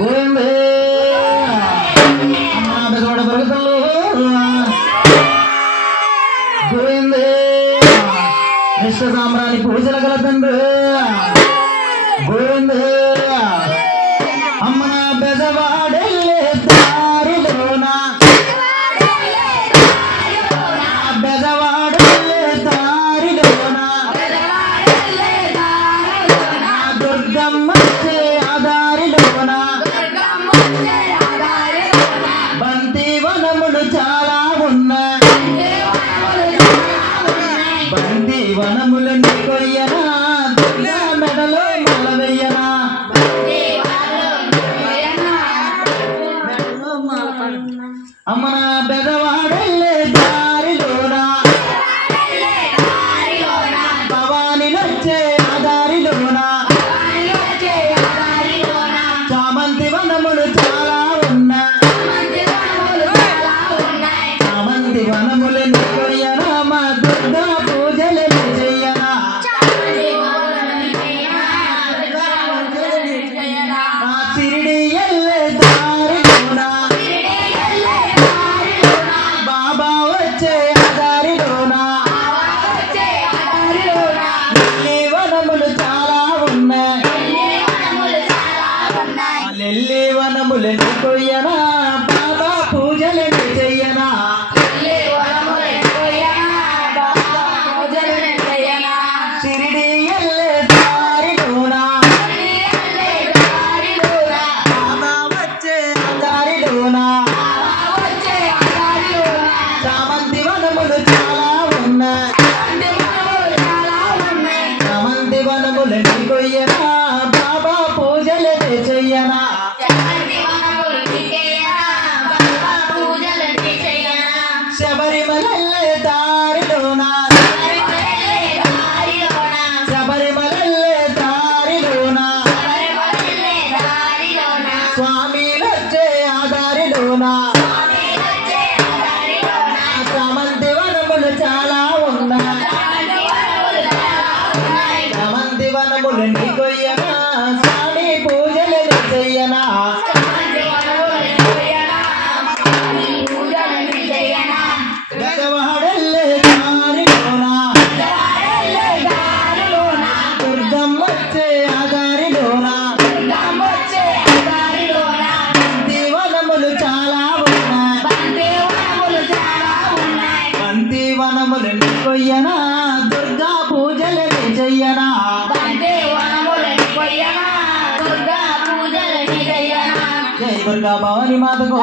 గోవిందే అమ్మా బెజవాడ బరుగుతల్లో గోవిందే నిష్ట సామ్రాణి పూజల గల తండ్రి గోవిందే అమ్మ నా బెజవాడెళ్ళే దారిలోన బెజవాడెళ్ళే దారిలోన దుర్గమ్మ ఆదారిలోన బంతి వనములు చాలా ఉన్నాయి బంతి వనములని కొయ్యనా దుర్గా మెడలో మలవెయ్యనా అమ్మ నా బెజవాడెళ్ళే దారిలోన భవాని వచ్చే ఆ దారిలోన చామంతి వనములు చాలా ఉన్నాయి చామంతి వనములని కొయ్యనా మా దుర్గా పూజలని చెయ్యనా ఆ సిరిడి ఎల్లే దారిలోన బాబా వచ్చే ఆ దారిలోన లిల్లీ వనములు చాలా ఉన్నాయి ఆ లిల్లీ వనములని కొయ్యనా బాబా పూజలని చెయ్యనా సిరిడి ఎల్లే దారిలోన బాబా వచ్చే ఆ దారిలోన చామంతి వనములు చాలా ఉన్నాయి చామంతి వనములని కొయ్యనా బాబా పూజలని చెయ్యనా శబరిమలెల్లే దారిలోన శబరిమలెల్లే దారిలోన స్వామిలొచ్చే ఆ దారిలోన చామంతి వనములు చాలా ఉన్నాయి చామంతి వనములని కొయ్యనా స్వామి పూజలని చెయ్యనా బెజవాడెళ్ళే దారిలోన దుర్గమ్మ వచ్చే ఆ దారిలోన బంతి వనములు చాలా ఉన్నాయి బంతి వనములని కొయ్యనా దుర్గా పూజలని చెయ్యనా జై దుర్గా భవాని మాతకు